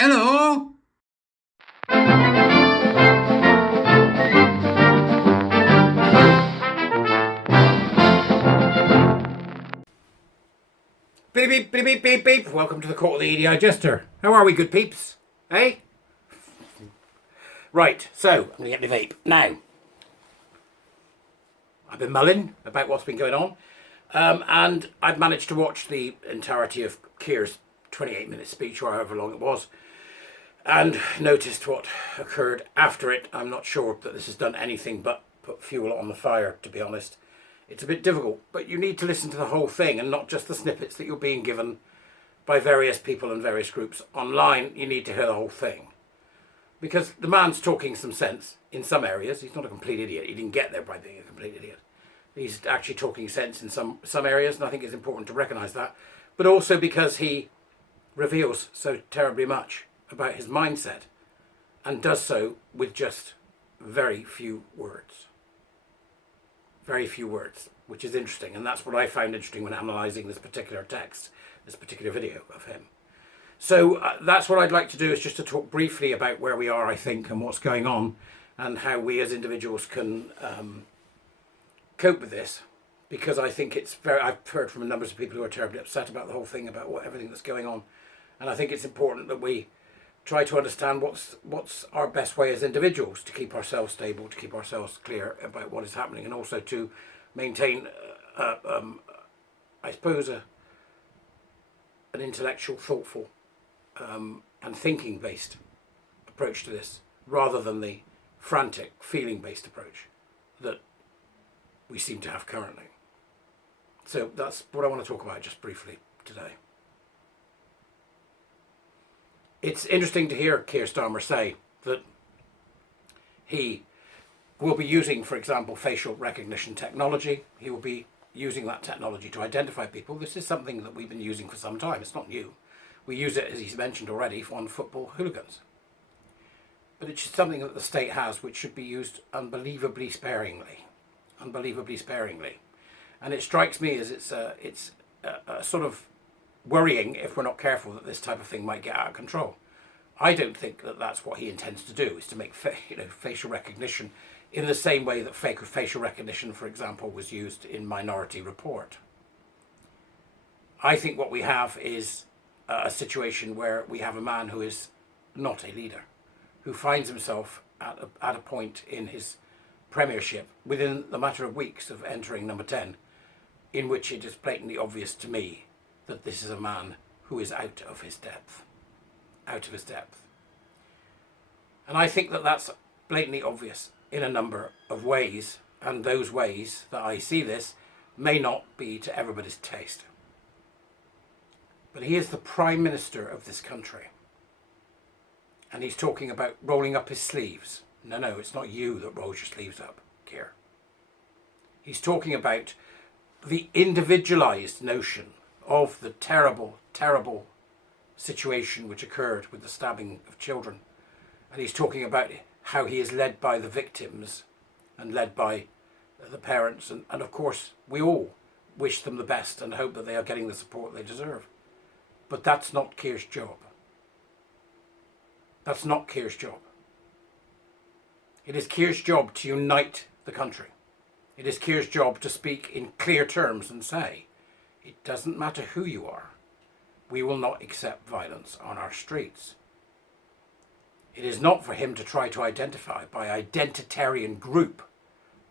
Hello? Beep, beep, beep, beep, beep, beep. Welcome to the court of the Edijester. How are we, good peeps? Hey? Right, so, I'm going to get my vape. Now, I've been mulling about what's been going on, and I've managed to watch the entirety of Kier's 28-minute speech, or however long it was, and noticed what occurred after it. I'm not sure that this has done anything but put fuel on the fire, to be honest. It's a bit difficult, but you need to listen to the whole thing and not just the snippets that you're being given by various people and various groups online. You need to hear the whole thing. Because the man's talking some sense in some areas. He's not a complete idiot. He didn't get there by being a complete idiot. He's actually talking sense in some areas, and I think it's important to recognise that. But also because he reveals so terribly much about his mindset and does so with just very few words. Very few words, which is interesting, and that's what I found interesting when analysing this particular text, this particular video of him. So that's what I'd like to do, is just to talk briefly about where we are, I think, and what's going on, and how we as individuals can cope with this, because I think it's very, I've heard from a number of people who are terribly upset about the whole thing, about everything that's going on, and I think it's important that we try to understand what's our best way as individuals to keep ourselves stable, to keep ourselves clear about what is happening, and also to maintain, I suppose, an intellectual, thoughtful, and thinking-based approach to this, rather than the frantic, feeling-based approach that we seem to have currently. So that's what I want to talk about just briefly today. It's interesting to hear Kier Starmers say that he will be using, for example, facial recognition technology. He will be using that technology to identify people. This is something that we've been using for some time. It's not new. We use it, as he's mentioned already, on football hooligans. But it's something that the state has, which should be used unbelievably sparingly. Unbelievably sparingly. And it strikes me as it's a sort of worrying, if we're not careful, that this type of thing might get out of control. I don't think that that's what he intends to do, is to make facial recognition in the same way that facial recognition, for example, was used in Minority Report. I think what we have is a situation where we have a man who is not a leader, who finds himself at a point in his premiership, within the matter of weeks of entering number 10, in which it is blatantly obvious to me that this is a man who is out of his depth. Out of his depth. And I think that that's blatantly obvious in a number of ways, and those ways that I see this may not be to everybody's taste. But he is the Prime Minister of this country. And he's talking about rolling up his sleeves. No, it's not you that rolls your sleeves up, Kier. He's talking about the individualised notion of the terrible, terrible situation which occurred with the stabbing of children. And he's talking about how he is led by the victims and led by the parents. And of course, we all wish them the best and hope that they are getting the support they deserve. But that's not Kier's job. That's not Kier's job. It is Kier's job to unite the country. It is Kier's job to speak in clear terms and say, it doesn't matter who you are. We will not accept violence on our streets. It is not for him to try to identify by identitarian group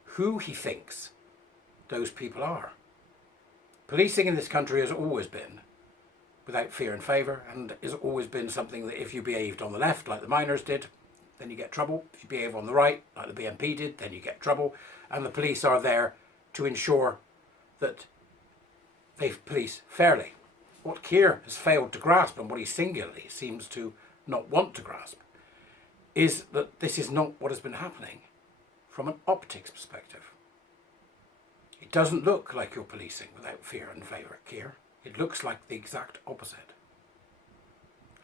who he thinks those people are. Policing in this country has always been without fear and favour, and has always been something that if you behaved on the left, like the miners did, then you get trouble. If you behave on the right, like the BNP did, then you get trouble. And the police are there to ensure that they police fairly. What Kier has failed to grasp, and what he singularly seems to not want to grasp, is that this is not what has been happening from an optics perspective. It doesn't look like you're policing without fear and favour, Kier. It looks like the exact opposite.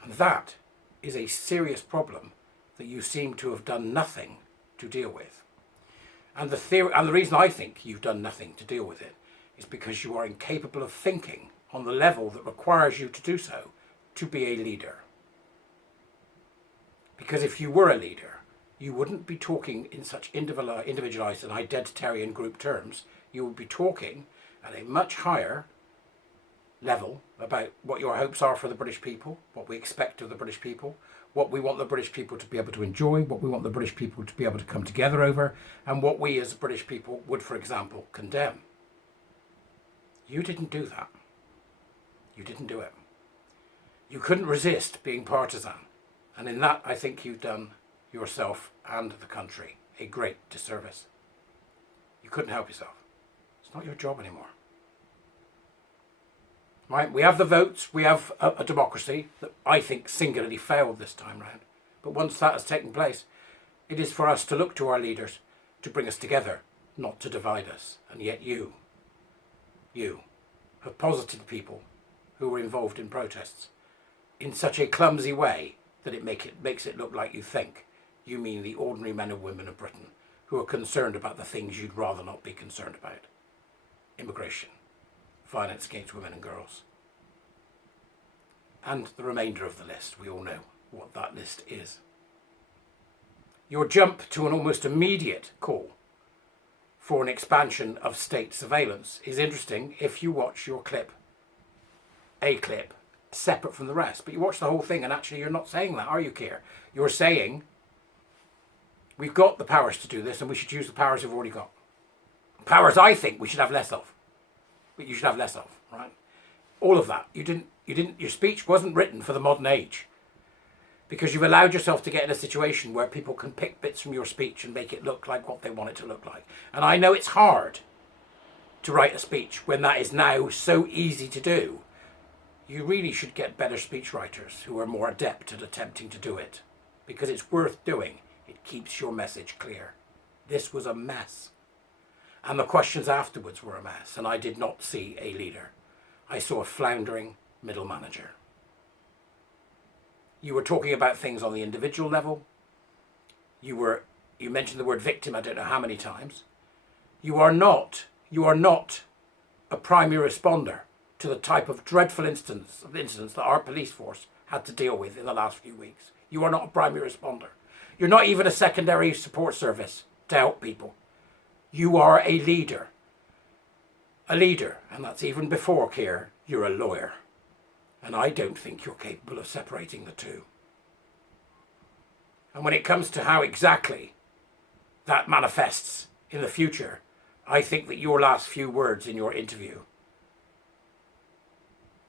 And that is a serious problem that you seem to have done nothing to deal with. And the reason I think you've done nothing to deal with it is because you are incapable of thinking on the level that requires you to do so, to be a leader. Because if you were a leader, you wouldn't be talking in such individualised and identitarian group terms. You would be talking at a much higher level about what your hopes are for the British people, what we expect of the British people, what we want the British people to be able to enjoy, what we want the British people to be able to come together over, and what we as British people would, for example, condemn. You didn't do that. You didn't do it. You couldn't resist being partisan. And in that, I think you've done yourself and the country a great disservice. You couldn't help yourself. It's not your job anymore. Right? We have the votes. We have a democracy that I think singularly failed this time round. But once that has taken place, it is for us to look to our leaders to bring us together, not to divide us. And yet you have posited people who were involved in protests in such a clumsy way that it makes it look like you think you mean the ordinary men and women of Britain who are concerned about the things you'd rather not be concerned about. Immigration, violence against women and girls. And the remainder of the list, we all know what that list is. Your jump to an almost immediate call for an expansion of state surveillance is interesting if you watch your a clip, separate from the rest. But you watch the whole thing and actually you're not saying that, are you, Kier? You're saying we've got the powers to do this and we should use the powers we've already got. Powers I think we should have less of. But you should have less of, right? All of that. Your speech wasn't written for the modern age. Because you've allowed yourself to get in a situation where people can pick bits from your speech and make it look like what they want it to look like. And I know it's hard to write a speech when that is now so easy to do. You really should get better speechwriters who are more adept at attempting to do it. Because it's worth doing. It keeps your message clear. This was a mess. And the questions afterwards were a mess. And I did not see a leader. I saw a floundering middle manager. You were talking about things on the individual level. You mentioned the word victim I don't know how many times. You are not a primary responder to the type of dreadful incidents that our police force had to deal with in the last few weeks. You are not a primary responder. You're not even a secondary support service to help people. You are a leader. A leader, and that's even before, Kier, you're a lawyer. And I don't think you're capable of separating the two. And when it comes to how exactly that manifests in the future, I think that your last few words in your interview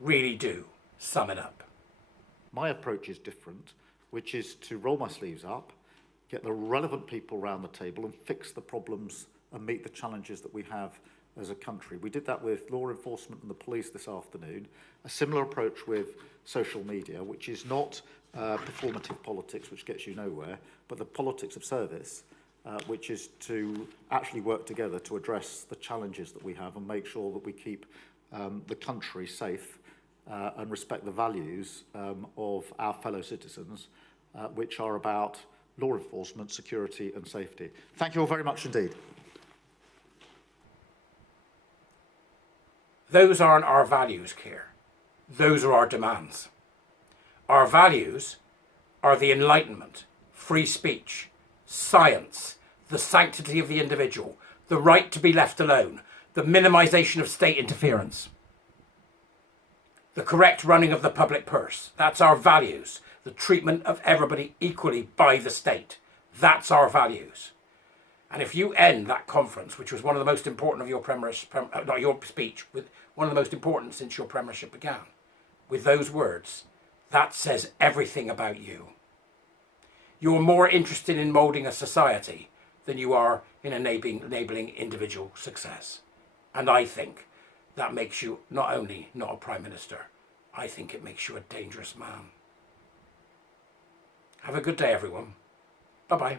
really do sum it up. My approach is different, which is to roll my sleeves up, get the relevant people around the table and fix the problems and meet the challenges that we have as a country. We did that with law enforcement and the police this afternoon. A similar approach with social media, which is not performative politics, which gets you nowhere, but the politics of service, which is to actually work together to address the challenges that we have and make sure that we keep the country safe and respect the values of our fellow citizens, which are about law enforcement, security and safety. Thank you all very much indeed. Those aren't our values, Kier. Those are our demands. Our values are the Enlightenment, free speech, science, the sanctity of the individual, the right to be left alone, the minimisation of state interference, the correct running of the public purse. That's our values. The treatment of everybody equally by the state. That's our values. And if you end that conference, which was one of the most important of your your speech, with one of the most important since your premiership began, with those words, that says everything about you. You're more interested in moulding a society than you are in enabling individual success. And I think that makes you not only not a Prime Minister, I think it makes you a dangerous man. Have a good day, everyone. Bye-bye.